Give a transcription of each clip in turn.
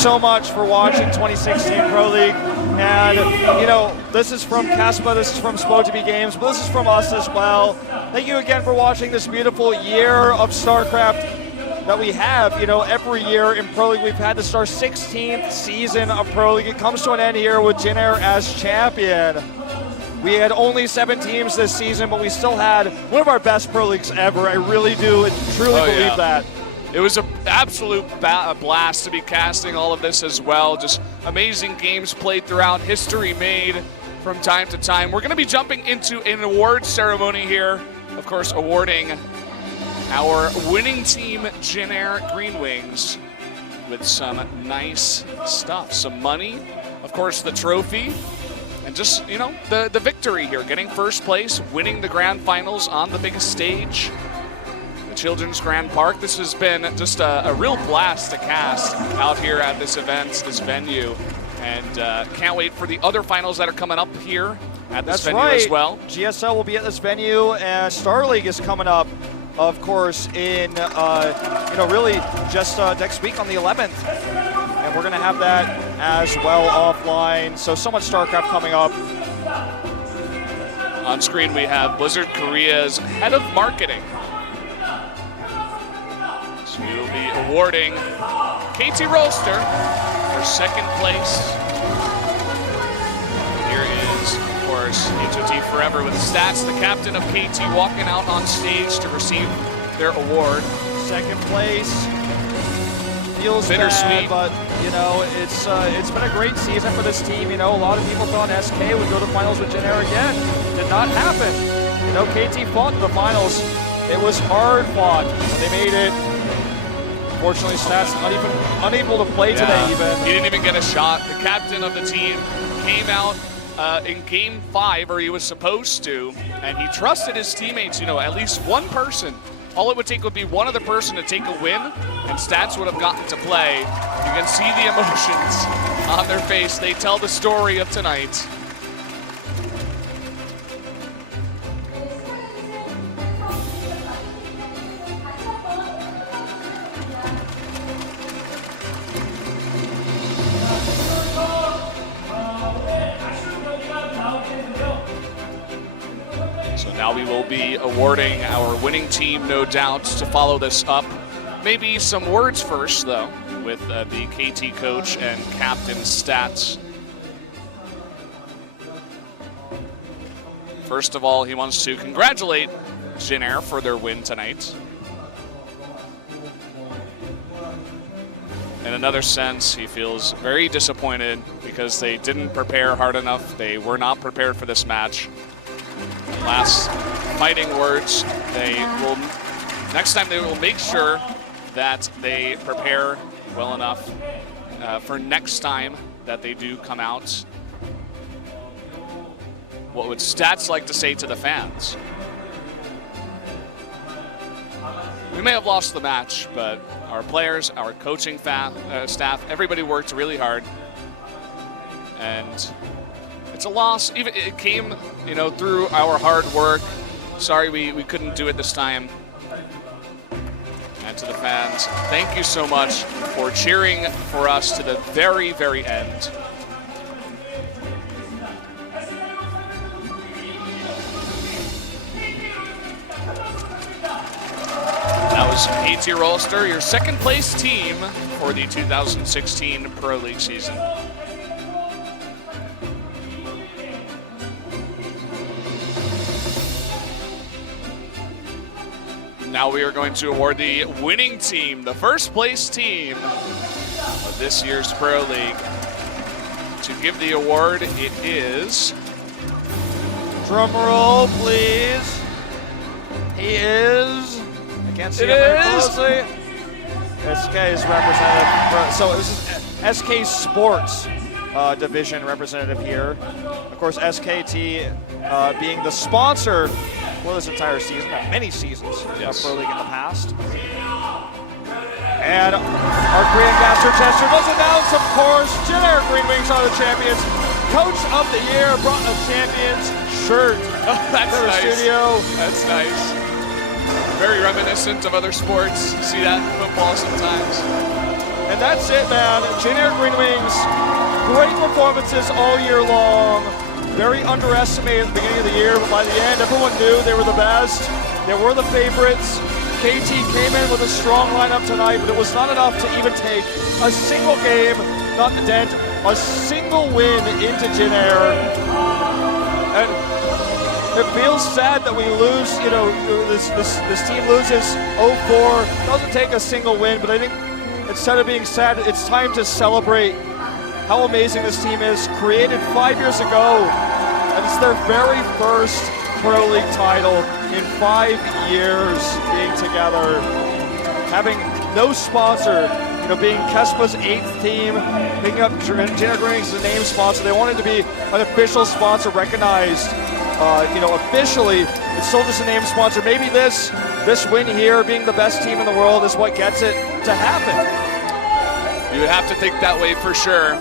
so much for watching 2016 Pro League. And, you know, this is from Caspa, this is from SPL2016 Games, but this is from us as well. Thank you again for watching this beautiful year of StarCraft that we have. You know, every year in Pro League, we've had this our 16th season of Pro League. It comes to an end here with Jin Air as champion. We had only 7 teams this season, but we still had one of our best Pro Leagues ever. I really do and truly believe that. It was an absolute blast to be casting all of this as well. Just amazing games played throughout, history made from time to time. We're going to be jumping into an award ceremony here. Of course, awarding our winning team, Jin Air Green Wings, with some nice stuff. Some money, of course, the trophy, and just, you know, the victory here. Getting first place, winning the grand finals on the biggest stage, the Children's Grand Park. This has been just a real blast to cast out here at this event, this venue. And can't wait for the other finals that are coming up here at this venue as well. GSL will be at this venue, and Star League is coming up, of course, in, you know, really just next week on the 11th. And we're going to have that as well offline. So much StarCraft coming up. On screen, we have Blizzard Korea's head of marketing. So we will be awarding KT Roaster for second place. Here is, of course, HOT Forever with stats, the captain of KT, walking out on stage to receive their award. Second place. Feels bittersweet, bad, but you know, it's been a great season for this team. You know, a lot of people thought SK would go to the finals with Jin Air again. Did not happen. You know, KT fought in the finals. It was hard fought. They made it. Unfortunately, Stats unable to play today even. He didn't even get a shot. The captain of the team came out in game 5, or he was supposed to, and he trusted his teammates, you know, at least one person. All it would take would be one other person to take a win, and Stats would have gotten to play. You can see the emotions on their face. They tell the story of tonight. Now we will be awarding our winning team, no doubt, to follow this up. Maybe some words first, though, with the KT coach and captain Stats. First of all, he wants to congratulate Jin Air for their win tonight. In another sense, he feels very disappointed because they didn't prepare hard enough. They were not prepared for this match. Last fighting words, next time they will make sure that they prepare well enough for next time that they do come out. What would Stats like to say to the fans? We may have lost the match, but our players, our coaching staff, everybody worked really hard. And it's a loss. Even it came, you know, through our hard work. Sorry we couldn't do it this time. And to the fans, thank you so much for cheering for us to the very, very end. That was KT Roaster, your second place team for the 2016 Pro League season. Now we are going to award the winning team, the first place team of this year's Pro League. To give the award, it is... Drum roll, please. He is... I can't see him very closely. SK's representative. So it was SK Sports division representative here. Of course, SKT being the sponsor for this entire season, many seasons of Pro League in the past. And our Korean Master Chester does announce, of course, Jin Air Green Wings are the champions. Coach of the Year brought a champion's shirt to the studio. That's nice. Very reminiscent of other sports. You see that in football sometimes. And And that's it, man. Junior Green Wings, great performances all year long. Very underestimated at the beginning of the year, but by the end, everyone knew they were the best. They were the favorites. KT came in with a strong lineup tonight, but it was not enough to even take a single game, not the dent, a single win into Jin Air. And it feels sad that we lose, you know, this team loses 0-4, doesn't take a single win, but I think instead of being sad, it's time to celebrate how amazing this team is. Created 5 years ago, and it's their very first Pro League title in 5 years being together. Having no sponsor, you know, being Kespa's 8th team, picking up Junior Green Wings as a name sponsor. They wanted to be an official sponsor, recognized, you know, officially. It's still just a name sponsor. Maybe this win here, being the best team in the world, is what gets it to happen. You would have to think that way for sure.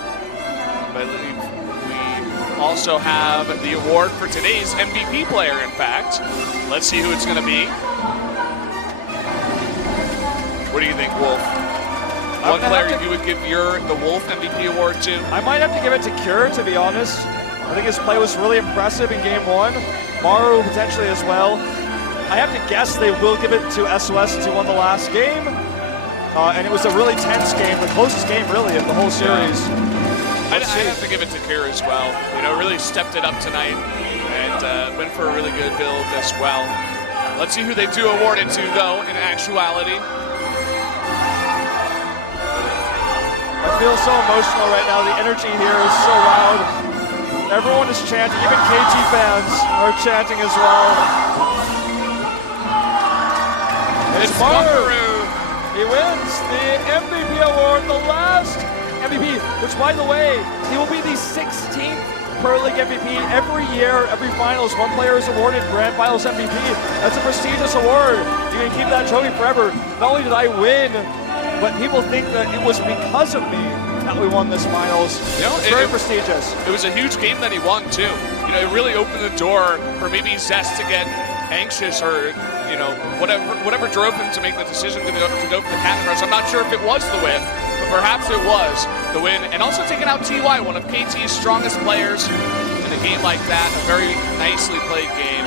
But we also have the award for today's MVP player, in fact. Let's see who it's going to be. What do you think, Wolf? One player you would give the Wolf MVP award to? I might have to give it to Cure, to be honest. I think his play was really impressive in game 1. Maru potentially as well. I have to guess they will give it to SOS since he won the last game. And it was a really tense game, the closest game really of the whole series. I'd have to give it to Kira as well. You know, really stepped it up tonight and went for a really good build as well. Let's see who they do award it to, though, in actuality. I feel so emotional right now. The energy here is so loud. Everyone is chanting. Even KT fans are chanting as well. It's Maru. He wins the MVP award, the last MVP, which, by the way, he will be the 16th Pro League MVP. Every year, every finals, one player is awarded Grand Finals MVP. That's a prestigious award. You can keep that trophy forever. Not only did I win, but people think that it was because of me that we won this finals. You know, it's very prestigious. It was a huge game that he won, too. You know, it really opened the door for maybe Zest to get anxious or, you know, whatever drove him to make the decision to go for the Cannon Rush. I'm not sure if it was the win, but perhaps it was the win. And also taking out TY, one of KT's strongest players in a game like that. A very nicely played game.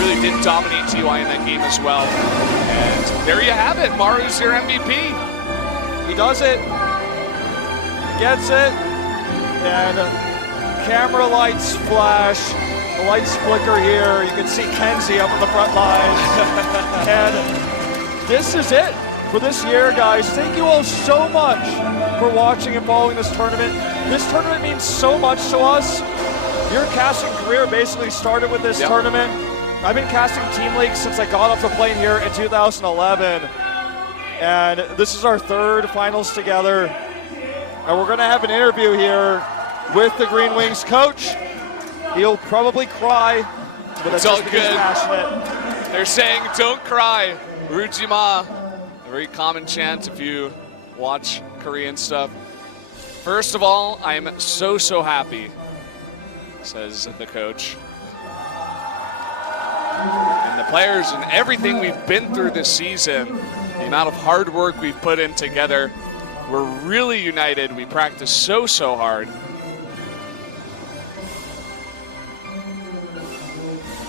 Really did dominate TY in that game as well. And there you have it. Maru's your MVP. He does it. He gets it. And camera lights flash. The lights flicker here. You can see Kenzie up on the front line. And this is it for this year, guys. Thank you all so much for watching and following this tournament. This tournament means so much to us. Your casting career basically started with this tournament. I've been casting Team League since I got off the plane here in 2011. And this is our 3rd finals together. And we're going to have an interview here with the Green Wings coach. He'll probably cry, but it's all good. Passionate. They're saying, don't cry. Rujima, a very common chant if you watch Korean stuff. First of all, I'm so happy, says the coach. And the players and everything we've been through this season, the amount of hard work we've put in together, we're really united. We practice so hard.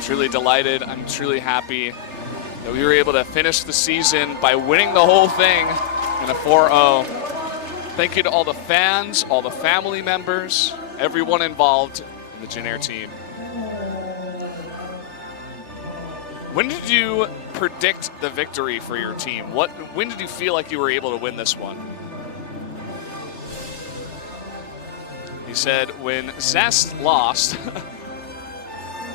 Truly delighted. I'm truly happy that we were able to finish the season by winning the whole thing in a 4-0. Thank you to all the fans, all the family members, everyone involved in the Jin Air team. When did you predict the victory for your team? When did you feel like you were able to win this one? He said when Zest lost.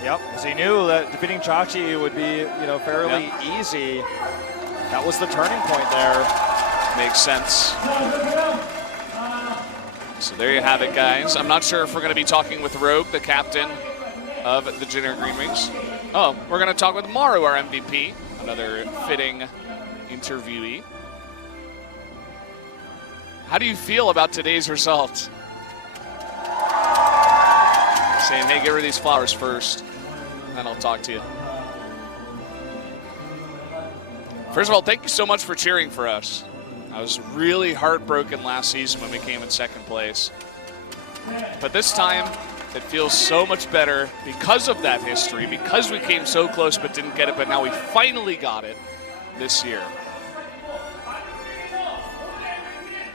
Yep, because he knew that defeating Chachi would be, you know, fairly easy. That was the turning point there. Makes sense. So there you have it, guys. I'm not sure if we're going to be talking with Rogue, the captain of the Jin Air Green Wings. Oh, we're going to talk with Maru, our MVP, another fitting interviewee. How do you feel about today's result? Saying, hey, give her these flowers first, and then I'll talk to you. First of all, thank you so much for cheering for us. I was really heartbroken last season when we came in second place. But this time, it feels so much better because of that history, because we came so close but didn't get it, but now we finally got it this year.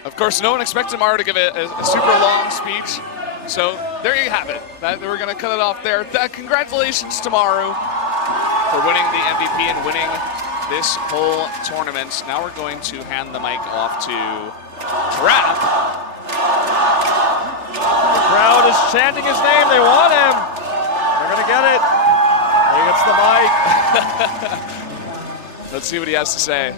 Of course, no one expected Maru to give a super long speech, so there you have it. We're going to cut it off there. Congratulations to Maru for winning the MVP and winning this whole tournament. Now we're going to hand the mic off to Trap. The crowd is chanting his name. They want him. They're going to get it. He gets the mic. Let's see what he has to say.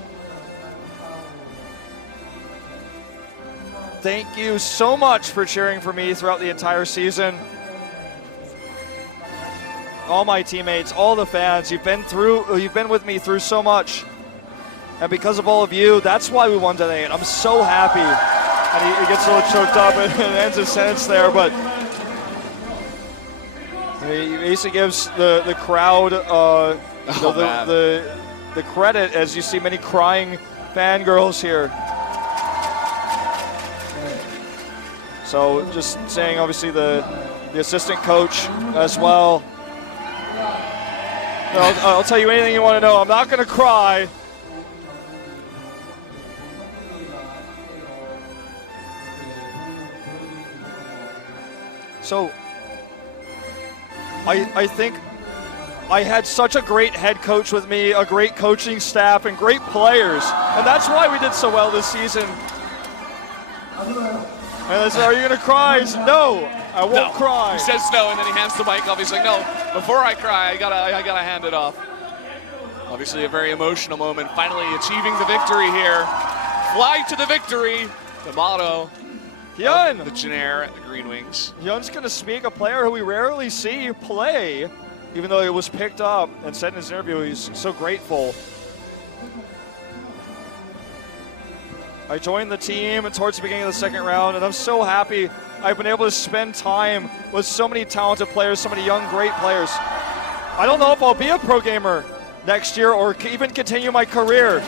Thank you so much for cheering for me throughout the entire season. All my teammates, all the fans, you've been with me through so much. And because of all of you, that's why we won today. And I'm so happy. And he gets a little choked up and ends his sentence there, but he basically gives the crowd the credit, as you see many crying fangirls here. So just saying, obviously, the assistant coach as well. I'll tell you anything you want to know. I'm not going to cry. So I think I had such a great head coach with me, a great coaching staff, and great players. And that's why we did so well this season. And they said, "Are you going to cry?" He said, "No, I won't cry." He says no, and then he hands the mic off. He's like, "No, before I cry, I gotta hand it off." Obviously a very emotional moment, finally achieving the victory here. Fly to the victory, the motto Hyun. of the Jenner Green Wings. Hyun's going to speak, a player who we rarely see play, even though it was picked up and said in his interview he's so grateful. I joined the team towards the beginning of the second round, and I'm so happy I've been able to spend time with so many talented players, so many young, great players. I don't know if I'll be a pro gamer next year or even continue my career,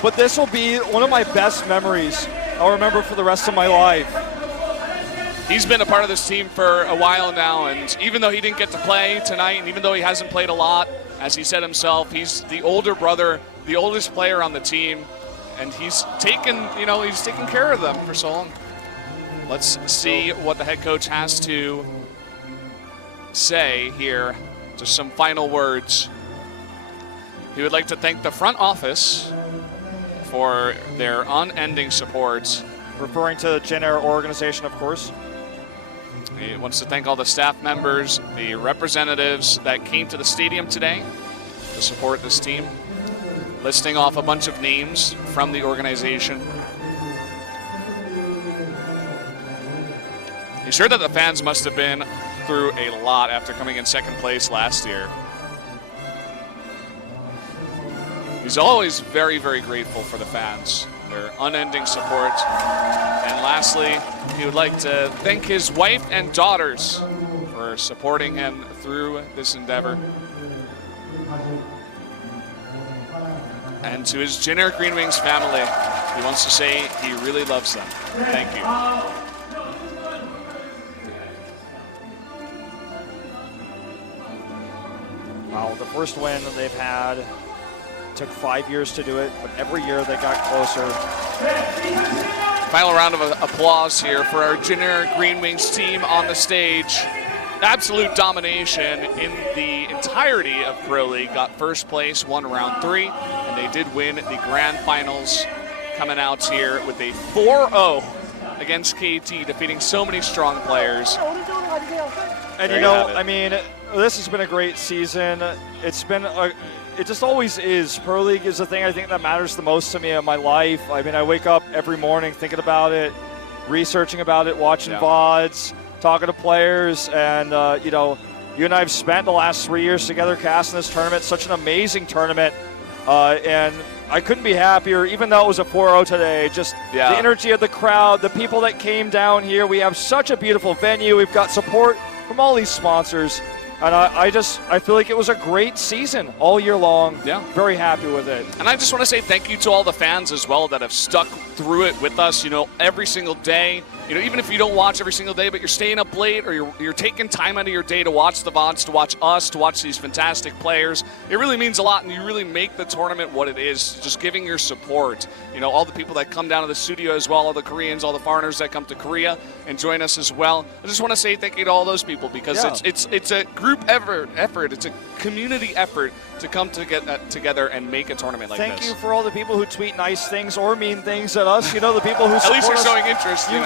but this will be one of my best memories I'll remember for the rest of my life. He's been a part of this team for a while now, and even though he didn't get to play tonight, and even though he hasn't played a lot, as he said himself, he's the older brother, the oldest player on the team, and he's taken care of them for so long. Let's see what the head coach has to say here. Just some final words. He would like to thank the front office for their unending support. Referring to the Jenner organization, of course. He wants to thank all the staff members, the representatives that came to the stadium today to support this team. Listing off a bunch of names from the organization. He's sure that the fans must have been through a lot after coming in second place last year. He's always very, very grateful for the fans, their unending support. And lastly, he would like to thank his wife and daughters for supporting him through this endeavor. And to his Jenner Green Wings family, he wants to say he really loves them. Thank you. Wow, the first win that they've had took 5 years to do it, but every year they got closer. Final round of applause here for our Jenner Green Wings team on the stage. Absolute domination in the entirety of Pro League. Got first place, won round 3, and they did win the grand finals, coming out here with a 4-0 against KT, defeating so many strong players. And you know, I mean, this has been a great season. It just always is. Pro League is the thing I think that matters the most to me in my life. I mean, I wake up every morning thinking about it, researching about it, watching VODs, talking to players, and you know, you and I have spent the last 3 years together casting this tournament. Such an amazing tournament, and I couldn't be happier, even though it was a 4-0 today. Just the energy of the crowd, the people that came down here. We have such a beautiful venue. We've got support from all these sponsors. And I feel like it was a great season all year long. Yeah. Very happy with it. And I just want to say thank you to all the fans as well that have stuck through it with us, every single day. Even if you don't watch every single day, but you're staying up late or you're taking time out of your day to watch the VODs, to watch us, to watch these fantastic players. It really means a lot, and you really make the tournament what it is, just giving your support. All the people that come down to the studio as well, all the Koreans, all the foreigners that come to Korea and join us as well. I just want to say thank you to all those people because it's a group effort. It's a community effort to come together and make a tournament like this. Thank you for all the people who tweet nice things or mean things at us. The people who support us. At least you're showing interest. You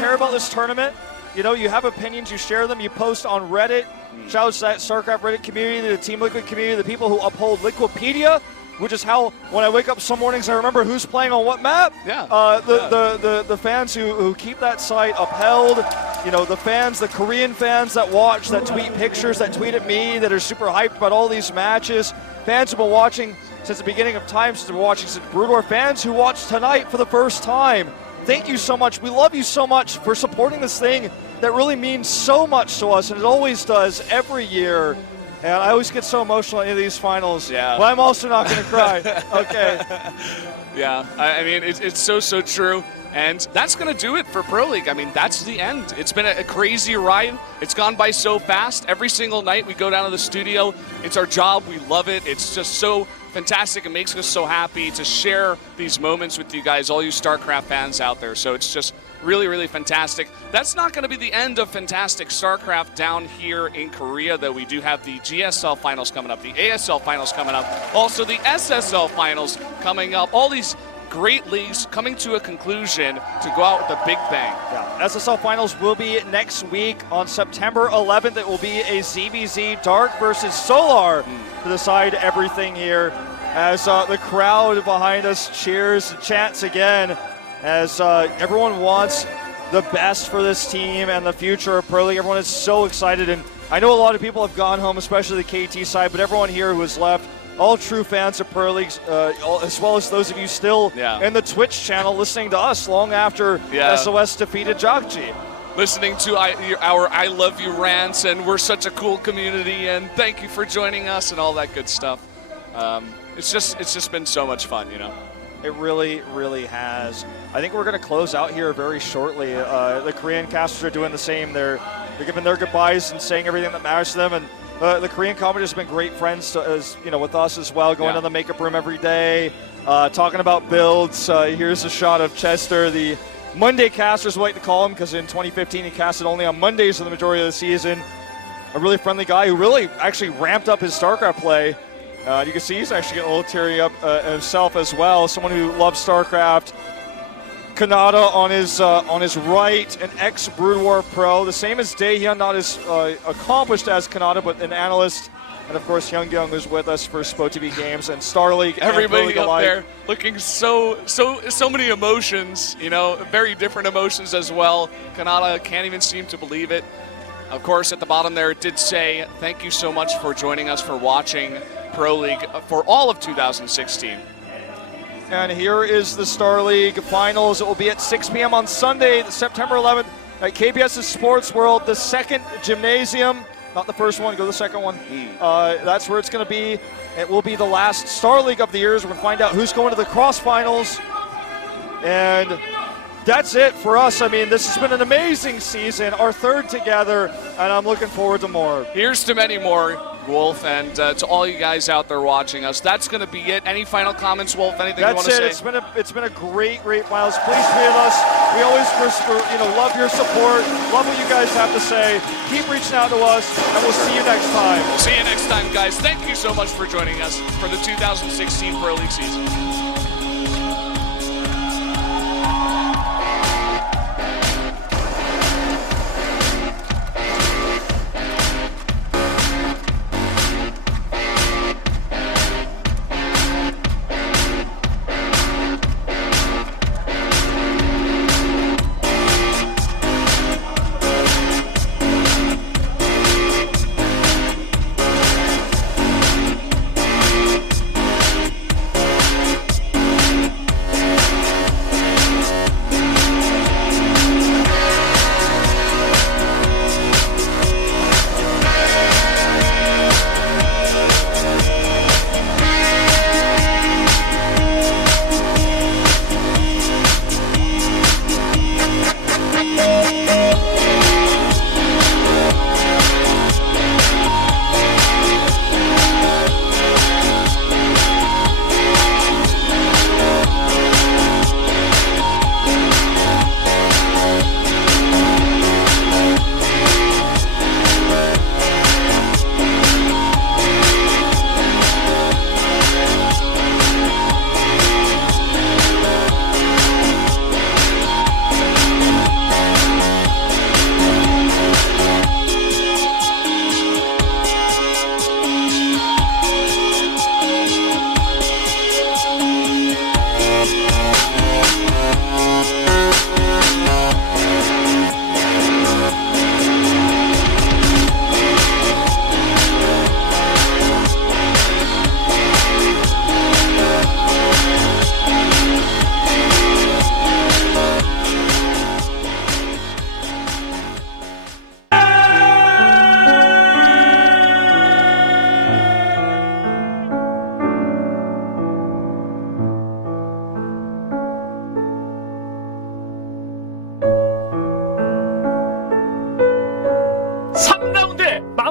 care about this tournament. You have opinions, you share them, you post on Reddit. Shout out to that Starcraft Reddit community, the Team Liquid community, the people who uphold Liquipedia, which is how when I wake up some mornings I remember who's playing on what map. Yeah. The fans who keep that site upheld. The fans, the Korean fans that watch, that tweet pictures, that tweet at me, that are super hyped about all these matches. Fans who've been watching since the beginning of time, since they've been watching since Brood War. Fans who watched tonight for the first time. Thank you so much. We love you so much for supporting this thing that really means so much to us, and it always does every year. And I always get so emotional in these finals. Yeah. But I'm also not going to cry. Okay. Yeah. I mean, it's so true. And that's going to do it for Pro League. I mean, that's the end. It's been a crazy ride. It's gone by so fast. Every single night we go down to the studio. It's our job. We love it. It's just so fantastic. It makes us so happy to share these moments with you guys, all you StarCraft fans out there. So it's just really, really fantastic. That's not going to be the end of fantastic StarCraft down here in Korea, though. We do have the GSL finals coming up, the ASL finals coming up, also the SSL finals coming up. All these great leagues coming to a conclusion to go out with a big bang. Yeah. SSL finals will be next week on September 11th. It will be a ZVZ Dark versus Solar to decide everything here as the crowd behind us cheers and chants again as everyone wants the best for this team and the future of Pro League. Everyone is so excited, and I know a lot of people have gone home, especially the KT side, but everyone here who has left, all true fans of Pro Leagues, as well as those of you still in the Twitch channel listening to us long after SOS defeated Jagji. Listening to our I Love You rants, and we're such a cool community, and thank you for joining us and all that good stuff. It's just been so much fun, It really, really has. I think we're going to close out here very shortly. The Korean casters are doing the same. They're giving their goodbyes and saying everything that matters to them. And the Korean commentators have been great friends with us as well, going to the makeup room every day, talking about builds. Here's a shot of Chester, the Monday casters, we like to call him, because in 2015 he casted only on Mondays for the majority of the season. A really friendly guy who really actually ramped up his StarCraft play. You can see he's actually getting a little teary up himself as well. Someone who loves StarCraft. Kanata on his right, an ex-Brood War pro, the same as Daehyun, not as accomplished as Kanata, but an analyst. And of course, Young who's with us for SPL2016 games and Star League. Everybody up there looking so many emotions, very different emotions as well. Kanata can't even seem to believe it. Of course, at the bottom there, it did say, thank you so much for joining us, for watching Pro League for all of 2016. And here is the Star League Finals. It will be at 6 p.m. on Sunday, September 11th at KBS's Sports World, the second gymnasium. Not the first one, go to the second one. That's where it's going to be. It will be the last Star League of the years. We're going to find out who's going to the cross finals. And that's it for us. I mean, this has been an amazing season, our third together, and I'm looking forward to more. Here's to many more, Wolf, and to all you guys out there watching us. That's going to be it. Any final comments, Wolf? Anything you want to say? That's it. It's been a great finals. Please tweet at us. We always love your support. Love what you guys have to say. Keep reaching out to us, and we'll see you next time. We'll see you next time, guys. Thank you so much for joining us for the 2016 Pro League season.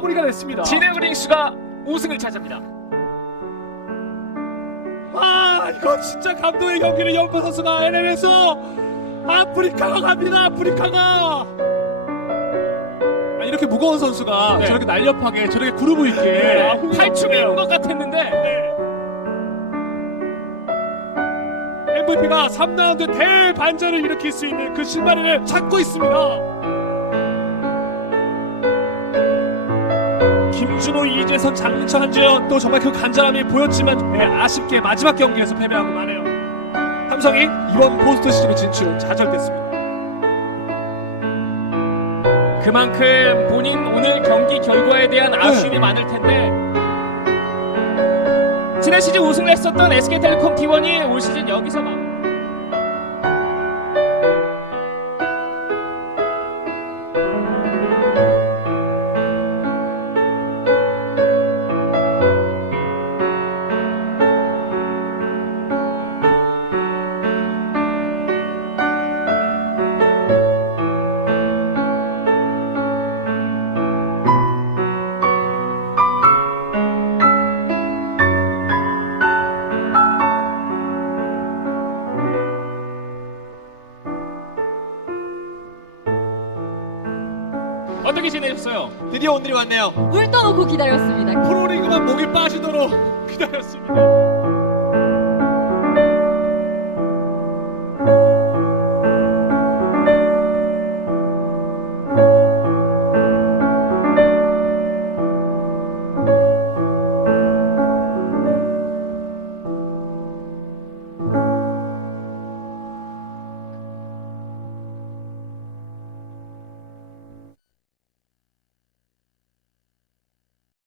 마무리가 됐습니다. 진에어링스가 우승을 차지합니다. 아, 이거 진짜 감동의 경기를 연보 선수가 NL에서 아프리카가 갑니다. 아프리카가. 아, 이렇게 무거운 선수가 네. 저렇게 날렵하게 저렇게 그루브 있게 탈춤인 것 같았는데 MVP가 3라운드 대반전을 일으킬 수 있는 그 신발을 찾고 있습니다. 김준호, 이재선, 장민철, 한주현 또 정말 그 간절함이 보였지만 네, 아쉽게 마지막 경기에서 패배하고 마네요. 삼성이 이번 포스트 시즌 진출은 좌절됐습니다. 그만큼 본인 오늘 경기 결과에 대한 아쉬움이 많을 텐데 지난 시즌 우승을 했었던 SK텔레콤 T1이 올 시즌 여기서 어떻게 지내셨어요? 드디어 오늘이 왔네요. 물 떠놓고 기다렸습니다. 프로리그만 목이 빠지도록 기다렸습니다.